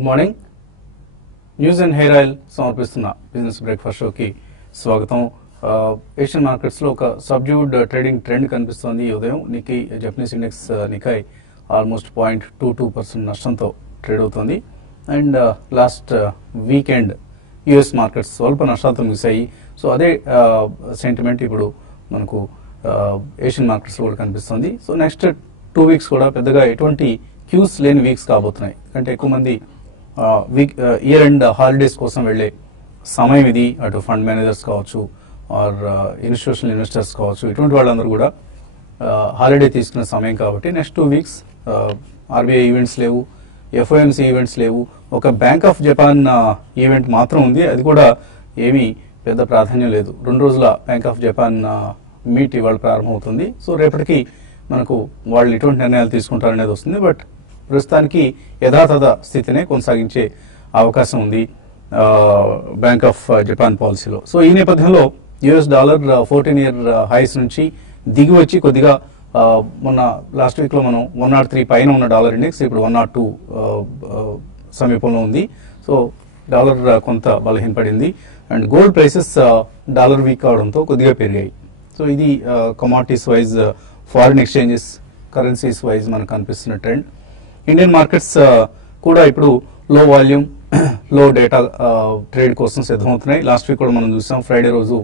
Good morning. News and hair oil సమర్పిస్తున్న business breakfast షోకి స్వాగతం. ఏషియన్ మార్కెట్స్ లో ఒక సబ్డ్యూడ్ ట్రేడింగ్ ట్రెండ్ కనిపిస్తోంది. ఈ ఉదయం జపనీస్ ఇండెక్స్ నికాయ్ ఆల్మోస్ట్ 0.22% నష్టంతో ట్రేడ్ అవుతోంది. And last weekend US markets స్వల్ప నష్టాలతో ముగిశాయి. సో అదే సెంటిమెంట్ ఇప్పుడు మనకు ఏషియన్ మార్కెట్స్ లో కూడా కనిపిస్తుంది. సో నెక్స్ట్ 2 వీక్స్ కూడా పెద్దగా ఎటువంటి క్యూస్ లేని వీక్స్ కాబోతున్నాయి. అంటే ఎక్కువ మంది ఇయర్ ఎండ్ హాలిడేస్ కోసం వెళ్లే సమయం ఇది. అటు ఫండ్ మేనేజర్స్ కావచ్చు ఆర్ ఇన్స్టిట్యూషనల్ ఇన్వెస్టర్స్ కావచ్చు, ఇటువంటి వాళ్ళందరూ కూడా హాలిడే తీసుకున్న సమయం కాబట్టి నెక్స్ట్ 2 వీక్స్ ఆర్బీఐ ఈవెంట్స్ లేవు, ఎఫ్ఓఎంసీ ఈవెంట్స్ లేవు. ఒక బ్యాంక్ ఆఫ్ జపాన్ ఈవెంట్ మాత్రం ఉంది. అది కూడా ఏమీ పెద్ద ప్రాధాన్యం లేదు. 2 రోజుల బ్యాంక్ ఆఫ్ జపాన్ మీట్ ఇవాళ ప్రారంభమవుతుంది. సో రేపటికి మనకు వాళ్ళు ఎటువంటి నిర్ణయాలు తీసుకుంటారనేది వస్తుంది. బట్ ప్రస్తుతానికి యథాతథ స్థితినే కొనసాగించే అవకాశం ఉంది బ్యాంక్ ఆఫ్ జపాన్ పాలసీలో. సో ఈ నేపథ్యంలో యుఎస్ డాలర్ 14-year హైస్ నుంచి దిగి వచ్చి కొద్దిగా మొన్న లాస్ట్ వీక్ లో మనం 103 పైన ఉన్న డాలర్ ఇండెక్స్ ఇప్పుడు 102 సమీపంలో ఉంది. సో డాలర్ కొంత బలహీనపడింది. And gold prices dollar weak అవడంతో కొద్దిగా పెరిగాయి. సో ఇది commodities wise foreign exchanges currencies wise మనకు కనిపిస్తున్న ట్రెండ్. ఇండియన్ మార్కెట్స్ కూడా ఇప్పుడు లో వాల్యూమ్ లో డేటా ట్రేడ్ కోసం సిద్ధమవుతున్నాయి. లాస్ట్ వీక్ కూడా మనం చూసాం. ఫ్రైడే రోజు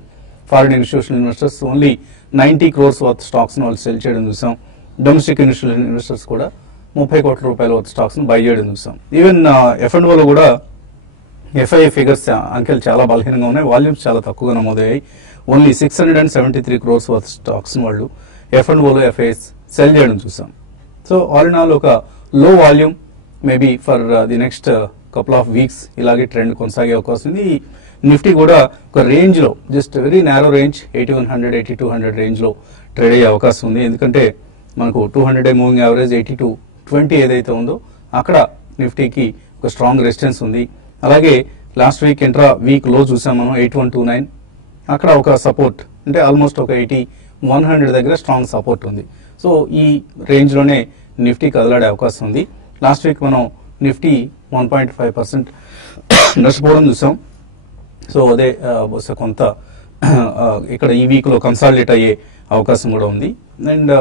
foreign institutional investors only 90 crores worth stocks వాళ్ళు సెల్ చేయడం చూసాం. డొమెస్టిక్ ఇన్స్టిట్యూషనల్ ఇన్వెస్టర్స్ కూడా 30 కోట్ల రూపాయల వర్త్ స్టాక్స్ బై చేయడం చూసాం. ఈవెన్ F&O లో కూడా ఎఫ్ఐఐ ఫిగర్స్ అంకెలు చాలా బలహీనంగా ఉన్నాయి. వాల్యూమ్స్ చాలా తక్కువగా నమోదయ్యాయి. ఓన్లీ 673 crores వర్త్ స్టాక్స్ వాళ్ళు F&O లో ఎఫ్ఐఐస్ సెల్ చేయడం చూసాం. సో ఆల్ ఇన్ ఆల్ ఒక లో volume maybe for the next couple of weeks ఇలాగే ట్రెండ్ కొనసాగే అవకాశం ఉంది. నిఫ్టీ కూడా ఒక రేంజ్ లో just very narrow range 8100 8200 range లో ట్రేడ్ అయ్యే అవకాశం ఉంది. ఎందుకంటే మనకు 200-day మూవింగ్ యావరేజ్ 8220 ఏదైతే ఉందో అక్కడ నిఫ్టీకి ఒక స్ట్రాంగ్ రెసిస్టెన్స్ ఉంది. అలాగే లాస్ట్ వీక్ ఇంట్రా వీక్ లో చూసాం మనం 8129, అక్కడ ఒక సపోర్ట్ అంటే ఆల్మోస్ట్ ఒక 8100 దగ్గర స్ట్రాంగ్ సపోర్ట్ ఉంది. సో ఈ రేంజ్ లోనే నిఫ్టీ కదలాడే అవకాశం ఉంది. లాస్ట్ వీక్ మనం నిఫ్టీ 1.5% నష్టపోవడం చూసాం. సో అదే బహుశా కొంత ఇక్కడ ఈ వీక్ లో కన్సాలిడేట్ అయ్యే అవకాశం కూడా ఉంది. అండ్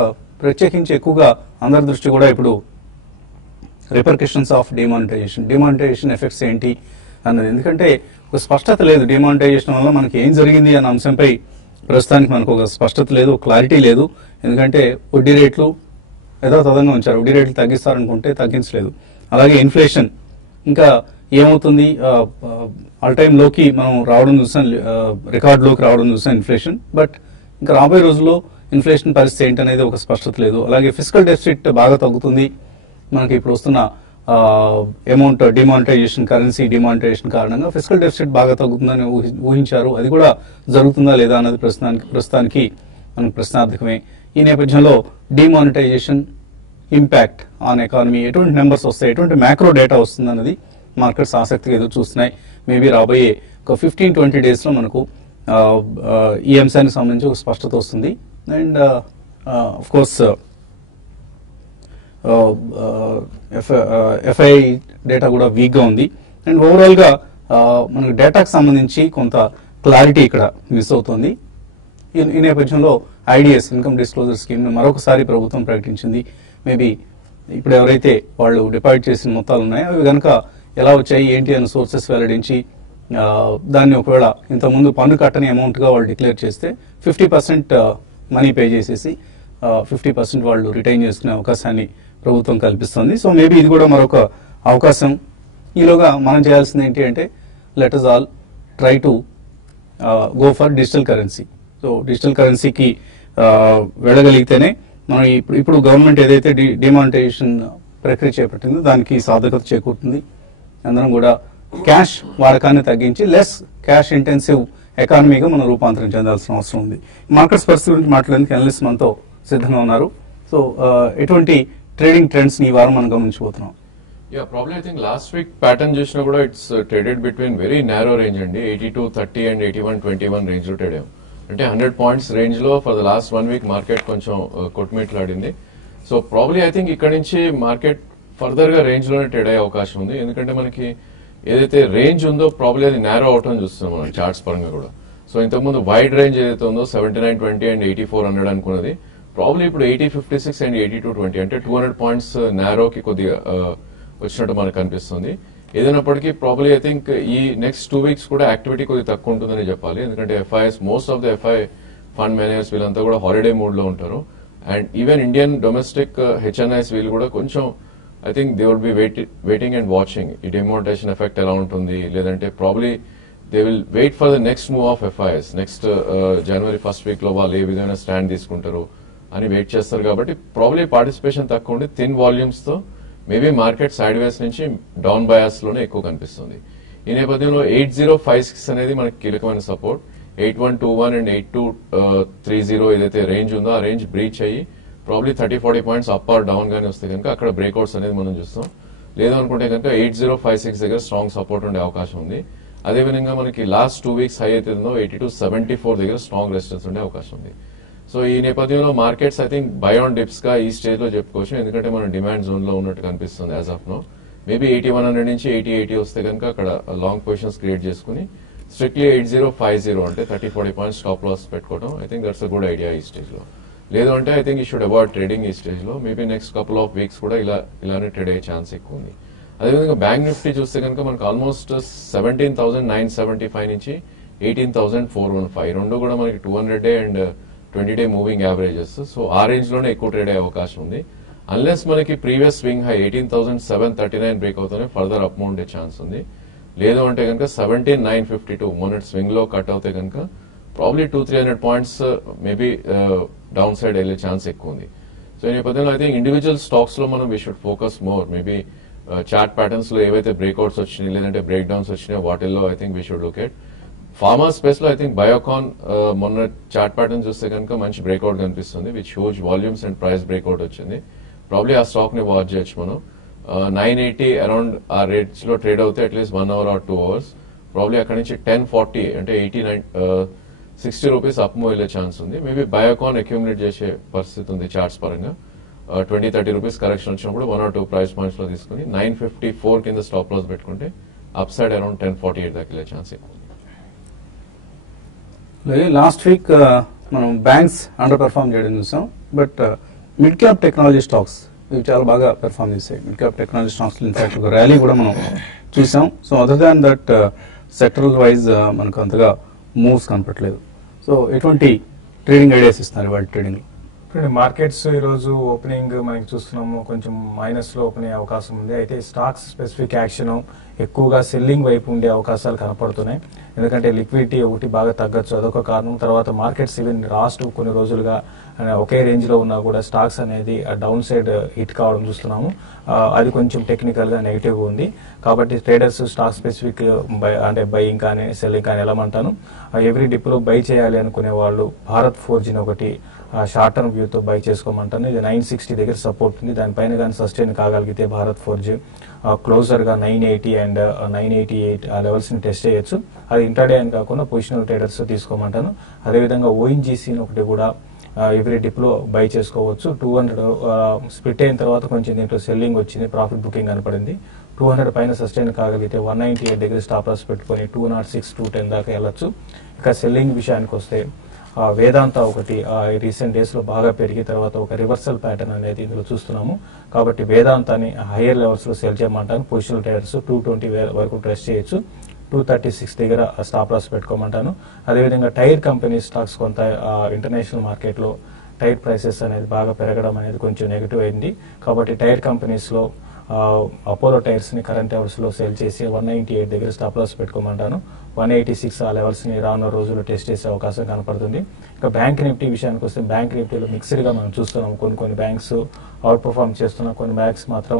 ప్రత్యేకించి ఎక్కువగా అందరి దృష్టి కూడా ఇప్పుడు రిపర్కషన్స్ ఆఫ్ డిమానిటైజేషన్ ఎఫెక్ట్స్ ఏంటి అన్నది. ఎందుకంటే ఒక స్పష్టత లేదు. డిమానిటైజేషన్ వల్ల మనకి ఏం జరిగింది అన్న అంశంపై ప్రస్తుతానికి మనకు ఒక స్పష్టత లేదు, క్లారిటీ లేదు. ఎందుకంటే వడ్డీ రేట్లు యథాతథంగా ఉంచారు. వడ్డీ రేట్లు తగ్గిస్తారనుకుంటే తగ్గించలేదు. అలాగే ఇన్ఫ్లేషన్ ఇంకా ఏమవుతుంది, ఆల్ టైమ్ లోకి మనం రావడం చూసాం, రికార్డ్ లోకి రావడం చూసాం ఇన్ఫ్లేషన్. బట్ ఇంకా రాబోయే రోజుల్లో ఇన్ఫ్లేషన్ పరిస్థితి ఏంటనేది ఒక స్పష్టత లేదు. అలాగే ఫిస్కల్ డెఫిసిట్ బాగా తగ్గుతుంది. మనకి ఇప్పుడు వస్తున్న అమౌంట్ డిమానిటైజేషన్, కరెన్సీ డిమానిటైజేషన్ కారణంగా ఫిస్కల్ డెఫిసిట్ బాగా తగ్గుతుందని ఊహించారు. అది కూడా జరుగుతుందా లేదా అన్నది ప్రస్తుతానికి మనకు ప్రశ్నార్థకమే. ఈ నేపథ్యంలో డిమానిటైజేషన్ ఇంపాక్ట్ ఆన్ ఎకానమీ, ఎటువంటి నెంబర్స్ వస్తాయి, ఎటువంటి మ్యాక్రో డేటా వస్తుంది అన్నది మార్కెట్స్ ఆసక్తిగా ఎదురు చూస్తున్నాయి. మేబీ రాబోయే ఒక 15-20 days లో మనకు ఈ అంశానికి సంబంధించి ఒక స్పష్టత వస్తుంది. And of course FII data కూడా వీక్ గా ఉంది. అండ్ ఓవరాల్ గా మనకు డేటాకు సంబంధించి కొంత క్లారిటీ ఇక్కడ మిస్ అవుతుంది. ఈ నేపథ్యంలో ఐడిఎస్ ఇన్కమ్ డిస్క్లోజర్ స్కీమ్ మరొకసారి ప్రభుత్వం ప్రకటించింది. మేబీ ఇప్పుడు ఎవరైతే వాళ్ళు డిపాజిట్ చేసిన మొత్తాలు ఉన్నాయో అవి కనుక ఎలా వచ్చాయి ఏంటి అన్న సోర్సెస్ వెల్లడించి దాన్ని ఒకవేళ ఇంతకుముందు పన్ను కట్టని అమౌంట్ గా వాళ్ళు డిక్లేర్ చేస్తే 50% మనీ పే చేసేసి 50% వాళ్ళు రిటైన్ చేసుకునే అవకాశాన్ని ప్రభుత్వం కల్పిస్తుంది. సో మేబీ ఇది కూడా మరొక అవకాశం. ఈలోగా మనం చేయాల్సింది ఏంటి అంటే let us all try to go for digital currency. So digital కరెన్సీకి వెళ్ళగలిగితేనే మనం ఇప్పుడు గవర్నమెంట్ ఏదైతే డిమానిటైజేషన్ ప్రక్రియ చేపట్టిందో దానికి సాధకత చేకూరుతుంది. అందరం కూడా క్యాష్ వాడకాన్ని తగ్గించి లెస్ క్యాష్ ఇంటెన్సివ్ ఎకానమీగా మనం రూపాంతరం చెందాల్సిన అవసరం ఉంది. మార్కెట్స్ పరిస్థితి గురించి మాట్లాడేందుకు అనలిస్ట్ మనతో సిద్ధంగా ఉన్నారు. సో ఎటువంటి ట్రేడింగ్ ట్రెండ్స్ ఈ వారం మనం గమనించబోతున్నాం. Probably I think last week pattern చూసినా కూడా it's traded between very narrow range అండి. 8230 and 8121 రేంజ్ లో ట్రేడ్ అయ్యాం. అంటే 100 points రేంజ్ లో for the last 1 week market కొంచెం కొట్టుమిట్లాడింది. సో ప్రాబ్లీ ఐ థింక్ ఇక్కడ నుంచి మార్కెట్ ఫర్దర్ గా రేంజ్ లోనే ట్రేడ్ అయ్యే అవకాశం ఉంది. ఎందుకంటే మనకి ఏదైతే రేంజ్ ఉందో ప్రాబ్లీ అది నేరో అవటం చూస్తున్నాం మనం చార్ట్స్ పరంగా కూడా. సో ఇంతకుముందు వైడ్ రేంజ్ ఏదైతే ఉందో 7920 అండ్ 8400 అనుకున్నది ప్రాబ్లీ ఇప్పుడు 8056 అండ్ 8220 అంటే 200 పాయింట్స్ నేరోకి కొద్దిగా వచ్చినట్టు మనకు కనిపిస్తుంది. ఏదైనప్పటికీ ప్రాబ్లీ ఐ థింక్ ఈ నెక్స్ట్ 2 వీక్స్ కూడా యాక్టివిటీ కొద్దిగా తక్కువ ఉంటుందని చెప్పాలి. ఎందుకంటే FIs most of the FI fund managers వీళ్ళంతా కూడా హాలిడే మూడ్ లో ఉంటారు. And even Indian domestic HNIs వీళ్ళు కూడా కొంచెం I think they will be waiting and watching ఈ డిమోనిటైజేషన్ ఎఫెక్ట్ ఎలా ఉంటుంది, లేదంటే probably they will wait for the next move of FIs next January first week లో వాళ్ళు ఏ విధంగా స్టాండ్ తీసుకుంటారు అని వెయిట్ చేస్తారు. కాబట్టి ప్రాబ్లీ పార్టిసిపేషన్ తక్కువ ఉండి థిన్ వాల్యూమ్స్ తో మేబీ మార్కెట్ సైడ్ వేస్ నుంచి డౌన్ బయాస్ లోనే ఎక్కువ కనిపిస్తుంది. ఈ నేపథ్యంలో 8056 అనేది మనకి కీలకమైన సపోర్ట్. 8121 అండ్ 8230 ఏదైతే రేంజ్ ఉందో ఆ రేంజ్ బ్రీచ్ అయ్యి probably 30-40 points up or down గానే వస్తే కనుక అక్కడ బ్రేక్అవుట్స్ అనేది మనం చూస్తాం. లేదు అనుకుంటే కనుక 8056 దగ్గర స్ట్రాంగ్ సపోర్ట్ ఉండే అవకాశం ఉంది. అదేవిధంగా మనకి లాస్ట్ 2 వీక్స్ హై అయితే 8274 దగ్గర స్ట్రాంగ్ రెసిస్టెన్స్ ఉండే అవకాశం ఉంది. సో ఈ నేపథ్యంలో markets I think by on dips గా ఈ స్టేజ్ లో చెప్పుకోవచ్చు. ఎందుకంటే మనం డిమాండ్ జోన్ లో ఉన్నట్టు కనిపిస్తుంది యాజ్ ఆఫ్ నో. మేబీ 8100 నుంచి 8080 వస్తే కనుక అక్కడ లాంగ్ పొజిషన్స్ క్రియేట్ చేసుకుని స్ట్రిక్ట్లీ 8050 అంటే 30-40 పాయింట్స్ స్టాప్ లాస్ పెట్టుకోవడం I think that's a good idea ఈ స్టేజ్ లో. లేదు అంటే ఐ థింక్ ఈ షుడ్ అవాయిడ్ ట్రేడింగ్ ఈ స్టేజ్ లో. Maybe next couple of weeks కూడా ఇలానే ట్రేడ్ అయ్యే ఛాన్స్ ఎక్కువ ఉంది. అదేవిధంగా బ్యాంక్ నిఫ్టీ చూస్తే కనుక మనకు ఆల్మోస్ట్ 17,975 నుంచి 18,415 రెండు కూడా మనకి 200-డే అండ్ 20-డే మూవింగ్ యావరేజెస్. సో ఆ రేంజ్ లోనే ఎక్కువ ట్రేడ్ అయ్యే అవకాశం ఉంది. అన్లెస్ మనకి ప్రీవియస్ స్వింగ్ హై 18,739 బ్రేక్ అవుతానే ఫర్దర్ అప్ మూవ్ ఉండే ఛాన్స్ ఉంది. లేదు అంటే కనుక 17,952 మొన్నటి స్వింగ్ లో కట్ అవుతే కనుక probably 200-300 points maybe down side వెళ్లే ఛాన్స్ ఎక్కువ ఉంది. సో ఈ నేపథ్యంలో ఐ థింక్ ఇండివిజువల్ స్టాక్స్ లో మనం we should focus more. Maybe chart patterns లో ఏవైతే బ్రేక్అవుట్స్ వచ్చినాయి లేదంటే బ్రేక్ డౌన్స్ వచ్చినాయో వాటిల్లో I think we should look at. Pharma space లో ఐ థింక్ బయోకాన్ మొన్న చార్ట్ ప్యాటర్న్ చూస్తే కనుక మంచి బ్రేక్అవుట్ కనిపిస్తుంది which huge volumes and price breakout వచ్చింది. ప్రాబ్లీ ఆ స్టాక్ ని వాచ్ చేయొచ్చు మనం. 980 అరౌండ్ ఆ రేట్స్ లో ట్రేడ్ అవుతే at least 1 hour or 2 hours probably అక్కడ నుంచి 1040 అంటే 60 రూపీస్ అప్ మూవ్ వెళ్ళే ఛాన్స్ ఉంది. మేబీ బయోకాన్ అక్యూములేట్ చేసే పరిస్థితి ఉంది చార్ట్స్ పరంగా. 20-30 రూపీస్ కరెక్షన్ వచ్చినప్పుడు 1 or 2 ప్రైస్ పాయింట్స్ లో తీసుకుని 954 కింద స్టాప్ లాస్ పెట్టుకుంటే అప్ సైడ్ అరౌండ్ 1048 దాకా వెళ్ళే ఛాన్స్ ఎక్కువ ఉంది. లాస్ట్ వీక్ మనం బ్యాంక్స్ అండర్ పెర్ఫార్మ్ చేయడం చూసాం. But mid cap technology stocks ఇవి చాలా బాగా పెర్ఫార్మ్ చేశాయి. Mid cap technology stocks in fact ఒక ర్యాలీ కూడా మనం చూసాం. So other than that sectoral wise మనకు అంతగా మూవ్స్ కనపట్లేదు. సో ఎటువంటి ట్రేడింగ్ ఐడియాస్ ఇస్తున్నారు వాటి ట్రేడింగ్ లో? మార్కెట్స్ ఈ రోజు ఓపెనింగ్ మనకి చూస్తున్నాము కొంచెం మైనస్ లో ఓపెన్ అయ్యే అవకాశం ఉంది. అయితే స్టాక్స్ స్పెసిఫిక్ యాక్షన్ ఎక్కువగా సెల్లింగ్ వైపు ఉండే అవకాశాలు కనపడుతున్నాయి. ఎందుకంటే లిక్విడిటీ ఒకటి బాగా తగ్గచ్చు, అదొక కారణం. తర్వాత మార్కెట్స్ ఈవెన్ లాస్ట్ కొన్ని రోజులుగా ఒకే రేంజ్ లో ఉన్నా కూడా స్టాక్స్ అనేది డౌన్ సైడ్ హిట్ కావడం చూస్తున్నాము. అది కొంచెం టెక్నికల్ గా నెగిటివ్ ఉంది. కాబట్టి ట్రేడర్స్ స్టాక్ స్పెసిఫిక్ అంటే బయింగ్ కానీ సెల్లింగ్ కానీ వెళ్ళమంటాను. ఎవ్రీ డిప్ లో బై చేయాలి అనుకునే వాళ్ళు భారత్ ఫోర్జిని ఒకటి షార్ట్ టర్మ్ వ్యూతో బై చేసుకోమంటాను. ఇది 960 దగ్గర సపోర్ట్ ఉంది. దానిపైన కానీ సస్టైన్ కాగలిగితే భారత్ ఫోర్జ్ క్లోజర్ గా 980 అండ్ 988 ఆ లెవెల్స్ ని టెస్ట్ చేయొచ్చు. అది ఇంటర్డే అని కాకుండా పొజిషనల్ ట్రేడర్స్ తీసుకోమంటాను. అదేవిధంగా ఓఎన్జీసీ ఒకటి కూడా ఎవ్రీ డిప్ లో బై చేసుకోవచ్చు. 200 స్ప్లిట్ అయిన తర్వాత కొంచెం దీంట్లో సెల్లింగ్ వచ్చింది, ప్రాఫిట్ బుకింగ్ కనపడింది. 200 పైన సస్టైన్ కాగలిగితే 198 దగ్గర స్టాప్ లాస్ పెట్టుకుని 206, 210 దాకా వెళ్ళొచ్చు. ఇక సెల్లింగ్ విషయానికి వస్తే వేదాంత ఒకటి రీసెంట్ డేస్ లో బాగా పెరిగి తర్వాత ఒక రివర్సల్ ప్యాటర్న్ అనేది ఇందులో చూస్తున్నాము. కాబట్టి వేదాంతాన్ని హైయర్ లెవెల్స్ లో సెల్ చేయమంటాను. పొజిషనల్ ట్రేడర్స్ 220 వరకు ట్రెస్ట్ చేయొచ్చు. 236 దగ్గర స్టాప్ లాస్ పెట్టుకోమంటాను. అదేవిధంగా టైర్ కంపెనీ స్టాక్స్ కొంత ఇంటర్నేషనల్ మార్కెట్ లో టైర్ ప్రైసెస్ అనేది బాగా పెరగడం అనేది కొంచెం నెగిటివ్ అయింది. కాబట్టి టైర్ కంపెనీస్ లో అపోలో టైర్స్ ని కరెంట్ అవర్స్ లో సెల్ చేసి 198 దగ్గర స్టాప్ లాస్ పెట్టుకోమంటాను. 186 ఆ లెవెల్స్ ని రానున్న రోజుల్లో టెస్ట్ చేసే అవకాశం కనపడుతుంది. ఇక బ్యాంక్ నిఫ్టీ విషయానికి వస్తే బ్యాంక్ నిఫ్టీలో మిక్స్డ్ గా మనం చూస్తున్నాం. కొన్ని బ్యాంక్స్ అవుట్ పర్ఫార్మ్ చేస్తున్నాం, కొన్ని బ్యాంక్స్ మాత్రం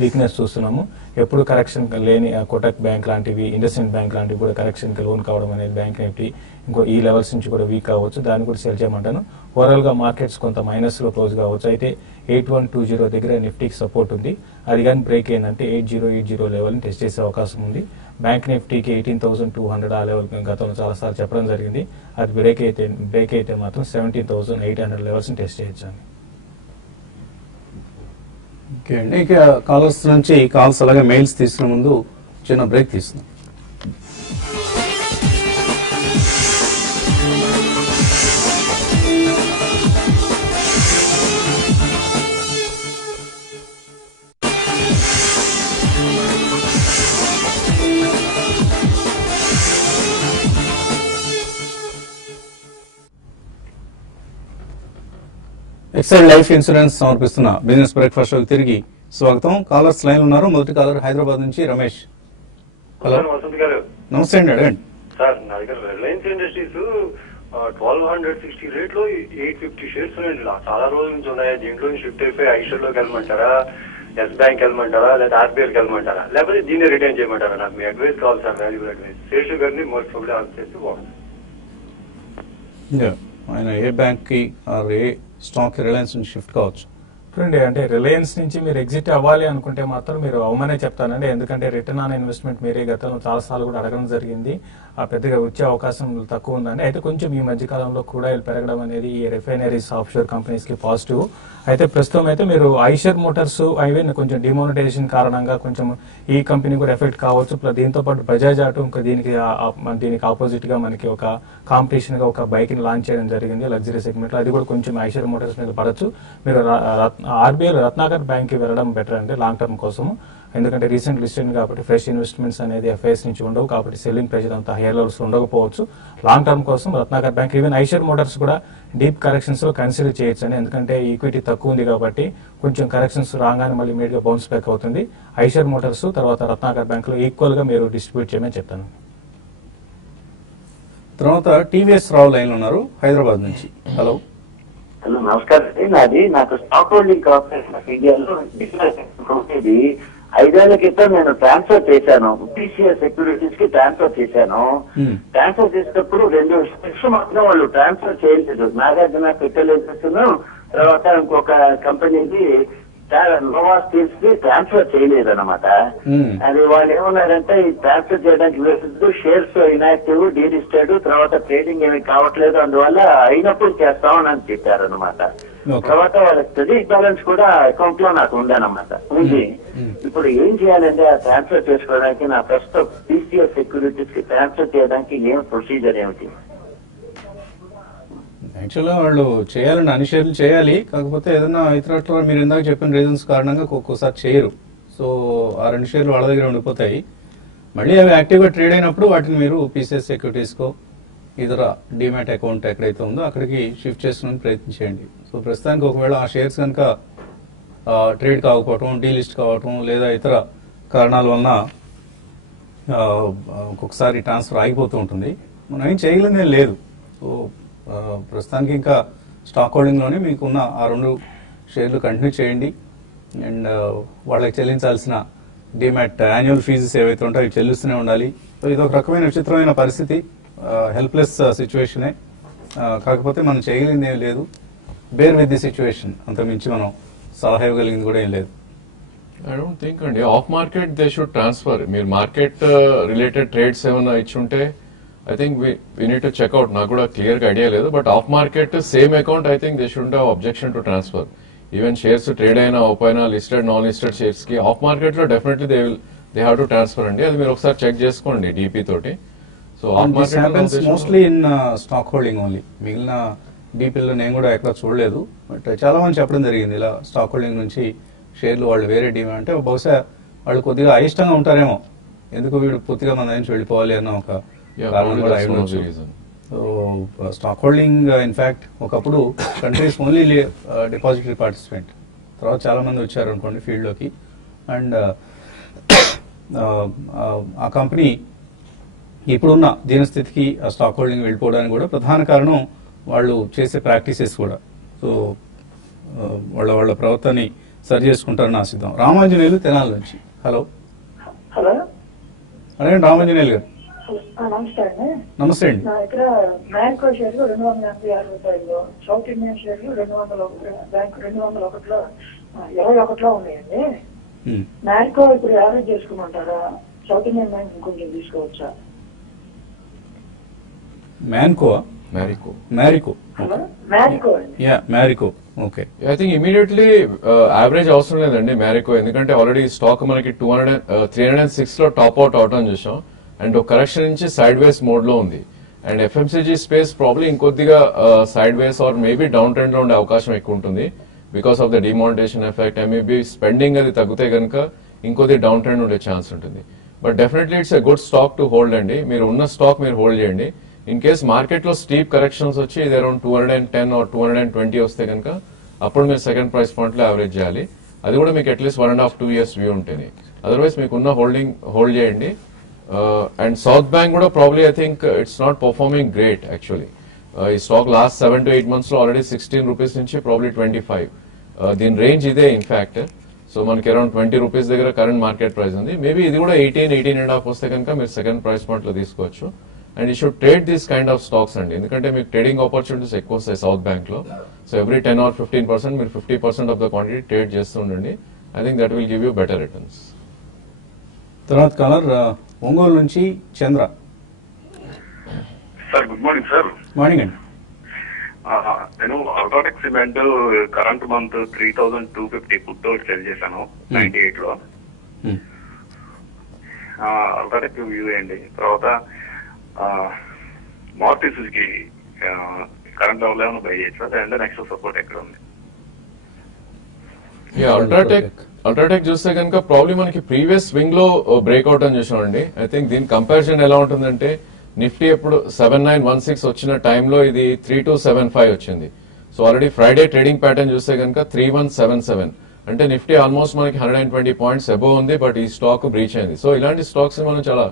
వీక్నెస్ చూస్తున్నాము. ఎప్పుడు కరెక్షన్ లేని కోటక్ బ్యాంక్ లాంటివి, ఇండస్ఇండ్ బ్యాంక్ లాంటివి కూడా కరెక్షన్ కి లోన్ కావడం అనేది బ్యాంక్ నిఫ్టీ ఇంకో ఈ లెవెల్స్ నుంచి కూడా వీక్ కావచ్చు. దాన్ని కూడా సెల్ చేయమంటాను. ఓవరాల్ గా మార్కెట్స్ కొంత మైనస్ లో క్లోజ్ కావచ్చు. అయితే 8120 దగ్గర నిఫ్టీకి సపోర్ట్ ఉంది. అది కానీ బ్రేక్ అయిందంటే 8080 లెవెల్ ని టెస్ట్ చేసే అవకాశం ఉంది. బ్యాంక్ నిఫ్టీకి 18,200 ఆ లెవెల్ గతంలో చాలా సార్లు చెప్పడం జరిగింది. అది బ్రేక్ అయితే మాత్రం 17,800 లెవెల్స్ ని టెస్ట్ చేయొచ్చు. ఓకే అండి, ఇక కాలర్స్ నుంచి కాల్స్ అలాగే మెయిల్స్ తీసుకునే ముందు చిన్న బ్రేక్ తీసుకున్నాం. ఎక్సైడ్ లైఫ్ ఇన్సూరెన్స్ సమర్పిస్తున్న బిజినెస్ బ్రేక్ఫాస్ట్ షోకి తిరిగి స్వాగతం. కాలర్స్ లైన్ ఉన్నారు. మొదటి కాలర్ హైదరాబాద్ నుంచి రమేష్. హలో వసంత్ గారు. నమస్తే అండి, అడగండి. సార్ నా దగ్గర రిలయన్స్ ఇండస్ట్రీస్ 1260 రేట్ లో 850 షేర్స్ ఉన్నాయండి. చాలా రోజుల నుంచి ఉన్నాయి. దీంట్లో షిఫ్ట్ అయిపోయి ఐషర్ లోకి వెళ్ళమంటారా, ఎస్ బ్యాంక్ వెళ్ళమంటారా, లేదా ఆర్బీఐకి వెళ్ళమంటారా, లేకపోతే దీన్ని రిటైన్ చేయమంటారా? నాకు మీ అడ్వైస్ కావాలి సార్, వాల్యూబుల్ అడ్వైస్. శేషు గారిని మోస్ట్ ప్రాబ్లీ ఆన్ చేస్తే బాగుంది. ఆయన ఏ బ్యాంక్ కి ఏ స్టాక్ రిలయన్స్ నుంచి షిఫ్ట్ కావచ్చు? చూడండి, అంటే రిలయన్స్ నుంచి మీరు ఎగ్జిట్ అవ్వాలి అనుకుంటే మాత్రం మీరు అవ్వమనే చెప్తానండి. ఎందుకంటే రిటర్న్ ఆన్ ఇన్వెస్ట్మెంట్ మీరే గతంలో చాలా సార్లు కూడా అడగడం జరిగింది. పెద్దగా వచ్చే అవకాశం తక్కువ ఉందండి. అయితే కొంచెం ఈ మధ్య కాలంలో కూడా పెరగడం అనేది ఈ రిఫైనరీస్ ఆఫ్షోర్ కంపెనీస్ కి పాజిటివ్. అయితే ప్రస్తుతం అయితే మీరు ఐషర్ మోటార్స్ అవే కొంచెం డిమోనిటైజేషన్ కారణంగా కొంచెం ఈ కంపెనీ కూడా ఎఫెక్ట్ కావచ్చు. దీంతో పాటు బజాజ్ ఆటో ఇంకా దీనికి ఆపోజిట్ గా మనకి ఒక కాంపిటీషన్ గా ఒక బైక్ ని లాంచ్ చేయడం జరిగింది లగ్జరీ సెగ్మెంట్ లో. అది కూడా కొంచెం ఐషర్ మోటార్స్ మీద పడచ్చు. మీరు ఆర్బీఐ రత్నాకర్ బ్యాంక్ కి వెళ్ళడం బెటర్ అండి లాంగ్ టర్మ్ కోసం. ఎందుకంటే రీసెంట్ లిస్టెడ్ కాబట్టి ఫ్రెష్ ఇన్వెస్ట్మెంట్స్ అనేది ఎఫ్ఐఎస్ నుంచి ఉండవు, కాబట్టి సెల్లింగ్ ప్రెషర్ అంతా హైయర్ లెవెల్స్ ఉండకపోవచ్చు. లాంగ్ టర్మ్ కోసం Ratnakar bank, even Eicher Motors కూడా డీప్ కరెక్షన్స్ లో కన్సిడర్ చేయొచ్చు అండి. ఎందుకంటే ఈక్విటీ తక్కువ ఉంది కాబట్టి కొంచెం కరెక్షన్స్ రాగానే మళ్ళీ ఇమీడియట్ గా బౌన్స్ బ్యాక్ అవుతుంది. ఐషర్ మోటార్స్ తర్వాత రత్నాకర్ బ్యాంక్ లో ఈక్వల్ గా మీరు డిస్ట్రిబ్యూట్ చేయమని చెప్తాను. తర్వాత టీవీఎస్ రావు లైన్ ఉన్నారు హైదరాబాద్ నుంచి. హలో. హలో, నమస్కారం. నాకు స్టాక్ హోల్డింగ్ కార్పొరేషన్ ఆఫ్ ఇండియాలో ఇది 5 ఏళ్ల క్రితం నేను ట్రాన్స్ఫర్ చేశాను. టీసీఎస్ సెక్యూరిటీస్ కి ట్రాన్స్ఫర్ చేశాను. ట్రాన్స్ఫర్ చేసేటప్పుడు 2 స్టెప్స్ మాత్రం వాళ్ళు ట్రాన్స్ఫర్ చేయలేదు. నాగార్జున ఫెర్టిలైజర్స్ తర్వాత ఇంకొక కంపెనీకి నోవా స్టీల్స్ కి ట్రాన్స్ఫర్ చేయలేదు అనమాట. అది వాళ్ళు ఏమన్నారంటే ఈ ట్రాన్స్ఫర్ చేయడానికి లేదు, షేర్స్ ఇన్యాక్టివ్, డీలిస్టెడ్, తర్వాత ట్రేడింగ్ ఏమి కావట్లేదు, అందువల్ల అయినప్పుడు చేస్తామని అని చెప్పారు అనమాట. తర్వాత వాళ్ళ క్రెడిట్ బ్యాలెన్స్ కూడా అకౌంట్ లో నాకు ఉందన్నమాట. ఉంది. ఇప్పుడు ఏం చేయాలంటే ఆ ట్రాన్స్ఫర్ చేసుకోవడానికి నా ప్రస్తుతం టీసీఎస్ సెక్యూరిటీస్ కి ట్రాన్స్ఫర్ చేయడానికి ఏం ప్రొసీజర్ ఏమిటి? యాక్చువల్గా వాళ్ళు చేయాలండి, అన్ని షేర్లు చేయాలి. కాకపోతే ఏదైనా ఇతరత్ర మీరు ఇందాక చెప్పిన రీజన్స్ కారణంగా ఒక్కోసారి చేయరు. సో ఆ 2 షేర్లు వాళ్ళ దగ్గర ఉండిపోతాయి. మళ్ళీ అవి యాక్టివ్గా ట్రేడ్ అయినప్పుడు వాటిని మీరు పీసీఎస్ సెక్యూరిటీస్కో ఇతర డిమాట్ అకౌంట్ ఎక్కడైతే ఉందో అక్కడికి షిఫ్ట్ చేసుకోవడానికి ప్రయత్నించేయండి. సో ప్రస్తుతానికి ఒకవేళ ఆ షేర్స్ కనుక ట్రేడ్ కాకపోవటం, డీలిస్ట్ కావటం లేదా ఇతర కారణాల వలన ఒక్కొక్కసారి ట్రాన్స్ఫర్ ఆగిపోతూ ఉంటుంది. మనం ఏం చేయగలిగిందేం లేదు. సో ప్రస్తుతానికి ఇంకా స్టాక్ హోల్డింగ్లోనే మీకున్న ఆ 2 షేర్లు కంటిన్యూ చేయండి. అండ్ వాళ్ళకి చెల్లించాల్సిన డిమాట్ యాన్యువల్ ఫీజెస్ ఏవైతే ఉంటాయో అవి చెల్లిస్తూనే ఉండాలి. సో ఇది ఒక రకమైన విచిత్రమైన పరిస్థితి, హెల్ప్లెస్ సిచ్యువేషనే. కాకపోతే మనం చేయగలిగింది ఏం లేదు. బేర్ విత్ ది సిచ్యువేషన్, అంత మించి మనం సలహా ఇవ్వగలిగింది కూడా ఏం లేదు. ఐ డోంట్ థింక్ అండి of market they should transfer. మీరు మార్కెట్ రిలేటెడ్ ట్రేడ్స్ ఏమైనా ఇచ్చుంటే I think we need to check out. నాకు కూడా క్లియర్ గా ఐడియా లేదు. But off market same account I think they should have objection to transfer. Even shares trade అయినా open listed non listed shares కి off market లో definitely they have to transfer అండి. అది మీరు ఒకసారి చెక్ చేసుకోండి డీపీ తోటి. So off market mostly in stock holding only. మిగిలిన డీపీలో నేను కూడా ఎక్కడ చూడలేదు. బట్ చాలా మంది చెప్పడం జరిగింది ఇలా స్టాక్ హోల్డింగ్ నుంచి షేర్లు వాళ్ళు వేరే డీమా అంటే బహుశా వాళ్ళు కొద్దిగా అయిష్టంగా ఉంటారేమో, ఎందుకు వీడు పూర్తిగా మన నుంచి వెళ్ళిపోవాలి అన్న ఒక కారణం కూడా అయ్యవచ్చు. సో స్టాక్ హోల్డింగ్ ఇన్ఫాక్ట్ ఒకప్పుడు కంట్రీస్ ఓన్లీ డిపాజిటరీ పార్టిసిపెంట్, తర్వాత చాలా మంది వచ్చారు అనుకోండి ఫీల్డ్ లోకి. అండ్ ఆ కంపెనీ ఇప్పుడున్న దీనస్థితికి ఆ స్టాక్ హోల్డింగ్ వెళ్ళిపోవడానికి కూడా ప్రధాన కారణం వాళ్ళు చేసే ప్రాక్టీసెస్ కూడా. సో వాళ్ళ ప్రవర్తనని సరి చేసుకుంటారని ఆశిద్దాం. రామాంజనేయులు తెనాలి నుంచి. హలో. హలో, అదే రామాంజనేయులు గారు. నమస్తే అండి. నమస్తే అండి. నా దగ్గర మ్యాన్కో షేర్లు 286 రూపాయలు, సౌత్ ఇండియన్ షేర్లు 201, బ్యాంక్ 201లో 21లో ఉన్నాయండి. మ్యాన్కో ఇప్పుడు యావరేజ్ చేసుకోమంటారా? సౌత్ ఇండియన్ బ్యాంక్ ఇంకొంచెం తీసుకోవచ్చా? మ్యాన్కో మ్యారికో మ్యారికో అండి. Marico okay. I think immediately average అవసరం లేదండి మ్యారికో, ఎందుకంటే ఆల్రెడీ స్టాక్ మనకి 306 లో టాప్ అవుట్ అవటం చూసాం అండ్ ఒక కరెక్షన్ నుంచి సైడ్ వేస్ మోడ్ లో ఉంది. అండ్ ఎఫ్ఎంసీజీ స్పేస్ ప్రాబ్లీ ఇంకొద్దిగా side ways or maybe down trend లో ఉండే అవకాశం ఎక్కువ ఉంటుంది because of the demonetisation effect and maybe spending అది తగ్గితే కనుక ఇంకొద్ది డౌన్ ట్రెండ్ ఉండే ఛాన్స్ ఉంటుంది. But definitely it's a good stock to hold అండి. మీరు ఉన్న స్టాక్ మీరు హోల్డ్ చేయండి. ఇన్ కేస్ మార్కెట్ లో స్టీప్ కరెక్షన్స్ వచ్చి ఇది అరౌండ్ 210 ఆర్ 220 వస్తే కనుక అప్పుడు మీరు సెకండ్ ప్రైస్ పాయింట్ లో యావరేజ్ చేయాలి. అది కూడా మీకు అట్లీస్ట్ 1.5-2 years వ్యూ ఉంటేనే. అదర్వైజ్ మీకున్న హోల్డ్ చేయండి. అండ్ సౌత్ బ్యాంక్ కూడా probably I think it's not performing great actually. ఈ స్టాక్ లాస్ట్ 7 to 8 months లో ఆల్రెడీ 16 రూపీస్ నుంచి ప్రాబ్లీ 25. దీని రేంజ్ ఇదే ఇన్ఫాక్ట్. సో మనకి అరౌండ్ 20 రూపీస్ దగ్గర కరెంట్ మార్కెట్ ప్రైస్ ఉంది. మేబీ ఇది కూడా 18.5 వస్తే కనుక మీరు సెకండ్ ప్రైస్ పాయింట్ లో తీసుకోవచ్చు. And you should trade these kind of stocks అండి, ఎందుకంటే మీకు ట్రేడింగ్ ఆపర్చునిటీస్ ఎక్కువ వస్తాయి సౌత్ బ్యాంక్ లో. సో ఎవ్రీ 10 or 15% మీరు 50% ఆఫ్ ద క్వాంటిటీ ట్రేడ్ చేస్తూ ఉండండి. I think that will give you better returns. తర్వాత కాలర్ ఒంగోలు నుంచి Chandra. Sir good morning sir. Morning అండి. నేను UltraTech cement current month 3,250 put sell చేశాను 98 లో. అల్ట్రాటెక్ వ్యూ అండి. తర్వాత మారుతి సుజుకి కరెంట్ లెవెల్ ఏమైనా బై చేయొచ్చు అండ్ నెక్స్ట్ సపోర్ట్ ఎక్కడ ఉంది? అల్ట్రాటెక్ చూస్తే కనుక ప్రాబ్లీ మనకి ప్రీవియస్ స్వింగ్ లో బ్రేక్అవుట్ అని చూసామండి. ఐ థింక్ దీని కంపారిజన్ ఎలా ఉంటుందంటే నిఫ్టీ ఎప్పుడు 7916 వచ్చిన టైంలో ఇది 3275 వచ్చింది. So already Friday trading pattern చూస్తే కనుక 3177 అంటే నిఫ్టీ ఆల్మోస్ట్ మనకి 120 పాయింట్స్ అబోవ్ ఉంది. బట్ ఈ స్టాక్ బ్రీచ్ అయింది. సో ఇలాంటి స్టాక్స్ మనం చాలా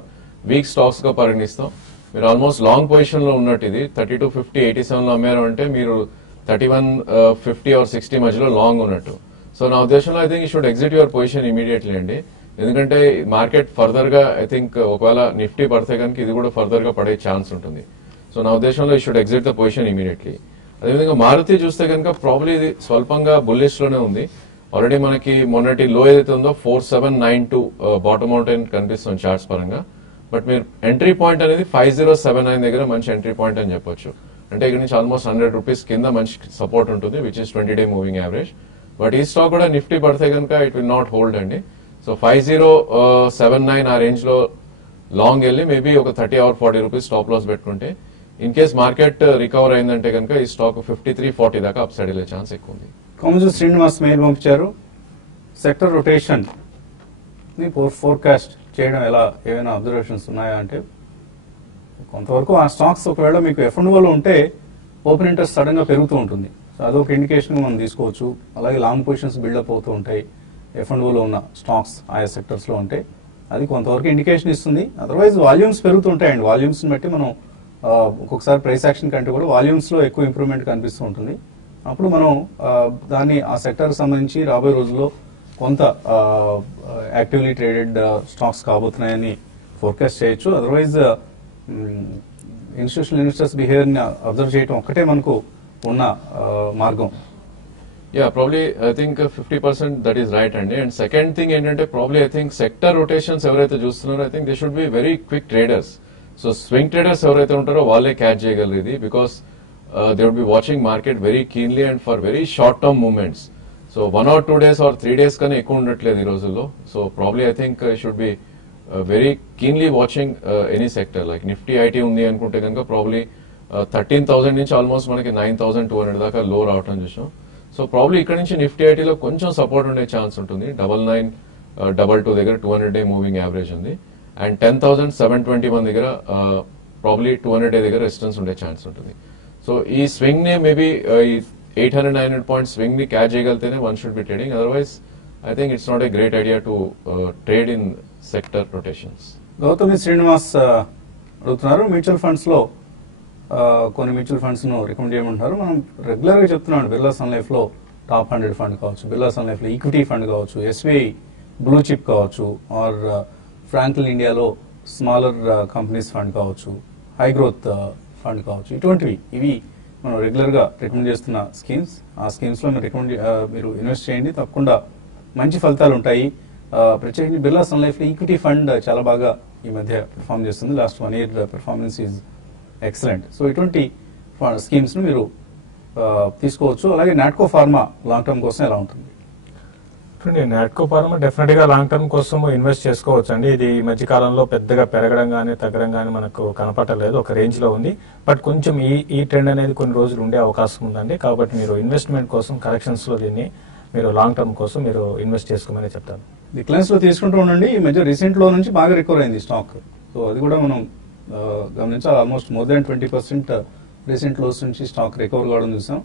వీక్ స్టాక్స్ గా పరిగణిస్తాం. మీరు ఆల్మోస్ట్ లాంగ్ పొజిషన్ లో ఉన్నట్టు ఇది 3250 87 లో అమ్మారు అంటే మీరు 3150 or 60 మధ్యలో లాంగ్ ఉన్నట్టు. సో నా ఉద్దేశంలో I think you should exit your position immediately అండి, ఎందుకంటే మార్కెట్ ఫర్దర్ గా ఐ థింక్ ఒకవేళ నిఫ్టీ పడితే కనుక ఇది కూడా ఫర్దర్ గా పడే ఛాన్స్ ఉంటుంది. సో నా ఉద్దేశంలో you should exit the position immediately. అదేవిధంగా మారుతి చూస్తే కనుక ప్రాబ్లీ ఇది స్వల్పంగా బుల్లిష్ లోనే ఉంది. ఆల్రెడీ మనకి మొన్నటి లో ఏదైతే ఉందో 4792 బాటమ్ అవుట్ అని కనిపిస్తుంది చార్ట్స్ పరంగా. బట్ మీరు ఎంట్రీ పాయింట్ అనేది 5079 దగ్గర మంచి ఎంట్రీ పాయింట్ అని చెప్పొచ్చు. అంటే ఇక్కడ నుంచి ఆల్మోస్ట్ 100 రూపీస్ కింద మంచి సపోర్ట్ ఉంటుంది which is 20-day moving average. But ఈ స్టాక్ కూడా నిఫ్టీ పడితే కనుక ఇట్ విల్ నాట్ హోల్డ్ అండి. సో 5079 ఆ రేంజ్ లో లాంగ్ వెళ్ళి మేబీ ఒక 30 or 40 రూపీస్ స్టాప్ లాస్ పెట్టుకుంటే ఇన్ కేస్ మార్కెట్ రికవర్ అయిందంటే కనుక ఈ స్టాక్ 53-40 దాకా అప్ సైడ్ వెళ్ళే ఛాన్స్ ఎక్కువ ఉంది. కొమజు శ్రీనివాస్ మెయిల్ పంపించారు. సెక్టర్ రొటేషన్ ఫోర్కాస్ట్ చేయడం ఎలా, ఏమైనా అబ్జర్వేషన్స్ ఉన్నాయా అంటే కొంతవరకు ఆ స్టాక్స్ ఒకవేళ మీకు ఎఫ్ఎండ్ఓలో ఉంటే ఓపెన్ ఇంట్రెస్ట్ సడన్ గా పెరుగుతూ ఉంటుంది. సో అదొక ఇండికేషన్ మనం తీసుకోవచ్చు. అలాగే లాంగ్ పొజిషన్స్ బిల్డప్ అవుతూ ఉంటాయి ఎఫ్ఎండ్ఓలో ఉన్న స్టాక్స్ ఆయా సెక్టర్స్ లో ఉంటే అది కొంతవరకు ఇండికేషన్ ఇస్తుంది. Otherwise volumes పెరుగుతుంటాయండి. వాల్యూమ్స్ బట్టి మనం ఒక్కొక్కసారి ప్రైస్ యాక్షన్ కంటే కూడా వాల్యూమ్స్ లో ఎక్కువ ఇంప్రూవ్మెంట్ కనిపిస్తూ ఉంటుంది. అప్పుడు మనం దాన్ని ఆ సెక్టర్ సంబంధించి రాబోయే రోజుల్లో కొంత యాక్టివ్లీ ట్రేడెడ్ స్టాక్స్ కాబోతున్నాయని ఫోర్కాస్ట్ చేయొచ్చు. అదర్వైజ్ ఇన్స్టిట్యూషనల్ ఇన్వెస్టర్స్ బిహేవియర్ ని అబ్జర్వ్ చేయడం ఒక్కటే మనకు ఉన్న మార్గం. Yeah probably I think 50% that is right అండి. అండ్ సెకండ్ థింగ్ ఏంటంటే probably I think sector rotations ఎవరైతే చూస్తున్నారో I think they should be very quick traders. So swing traders ఎవరైతే ఉంటారో వాళ్ళే క్యాచ్ చేయగలరు ఇది, because they would be watching market very keenly and for very short term movements. So 1 or 2 days or 3 days కన్నా ఎక్కువ ఉండట్లేదు ఈ రోజుల్లో. So probably I think should be very keenly watching any sector. Like Nifty IT ఉంది అనుకుంటే కనుక probably 13,000 నుంచి almost మనకి 9,200 దాకా లో రావటం చూసాం. సో ప్రాబ్లీ ఇక్కడ నుంచి నిఫ్టీ ఐటీలో కొంచెం సపోర్ట్ ఉండే ఛాన్స్ ఉంటుంది. 9922 దగ్గర 200-day మూవింగ్ యావరేజ్ ఉంది. అండ్ 10,721 దగ్గర ప్రాబ్లీ 200-day దగ్గర రెసిస్టెన్స్ ఉండే ఛాన్స్ ఉంటుంది. సో ఈ స్వింగ్ ని మేబీ 800-900 పాయింట్ స్వింగ్ ని క్యాచ్ చేయగలితేనే one should be trading. Otherwise I think it's not a great idea to trade in sector rotations. Gautami Srinivas అడుగుతున్నారు, మ్యూచువల్ ఫండ్స్ లో కొన్ని మ్యూచువల్ ఫండ్స్ ను రికమెండ్ చేయమంటున్నారు. మనం రెగ్యులర్ గా చెప్తున్నాం బిర్లా సన్ లైఫ్ లో టాప్ 100 ఫండ్ కావచ్చు, బిర్లా సన్ లైఫ్ లో ఈక్విటీ ఫండ్ కావచ్చు, ఎస్బీఐ బ్లూ చిప్ కావచ్చు, ఆర్ ఫ్రాంక్లిన్ ఇండియాలో స్మాలర్ కంపెనీస్ ఫండ్ కావచ్చు, హై గ్రోత్ ఫండ్ కావచ్చు. ఇవి మనం రెగ్యులర్ గా రికమెండ్ చేస్తున్న స్కీమ్స్. ఆ స్కీమ్స్ లో మీరు ఇన్వెస్ట్ చేయండి, తప్పకుండా మంచి ఫలితాలు ఉంటాయి. ప్రత్యేకించి బిర్లా సన్ లైఫ్ లో ఈక్విటీ ఫండ్ చాలా బాగా ఈ మధ్య పెర్ఫార్మ్ చేస్తుంది. Last 1 year performance is excellent. So ఇటువంటి స్కీమ్స్ ను మీరు తీసుకోవచ్చు. అలాగే నాట్కో ఫార్మా లాంగ్ టర్మ్ కోసం ఎలా ఉంటుంది? చూడండి, నాట్కో ఫార్మా డెఫినెట్ గా లాంగ్ టర్మ్ కోసం ఇన్వెస్ట్ చేసుకోవచ్చు అండి. ఇది ఈ మధ్య కాలంలో పెద్దగా పెరగడం కానీ తగ్గడం కానీ మనకు కనపడలేదు, ఒక రేంజ్ లో ఉంది. బట్ కొంచెం ఈ ట్రెండ్ అనేది కొన్ని రోజులు ఉండే అవకాశం ఉందండి. కాబట్టి మీరు ఇన్వెస్ట్మెంట్ కోసం కరెక్షన్స్ లో దీన్ని మీరు లాంగ్ టర్మ్ కోసం మీరు ఇన్వెస్ట్ చేసుకోమని చెప్తాను. డిక్లైన్స్ లో తీసుకుంటూ ఉండండి. ఈ మధ్య రీసెంట్ లో నుంచి బాగా రికవర్ అయింది స్టాక్. సో అది కూడా మనం గమనించాలి. Almost more than 20% recent lows నుంచి స్టాక్ రికవర్ కావడం చూసాం.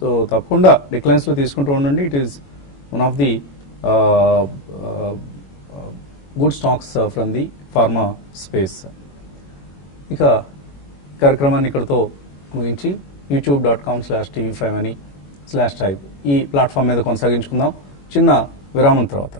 సో తప్పకుండా డిక్లైన్స్ లో తీసుకుంటూ ఉండండి. It is one of the good stocks from the pharma space. ఇక కార్యక్రమాన్ని ఇక్కడతో ముగించి youtube.com/tv5 అని /type ఈ ప్లాట్ఫామ్ మీద కొనసాగించుకుందాం చిన్న విరామం తర్వాత.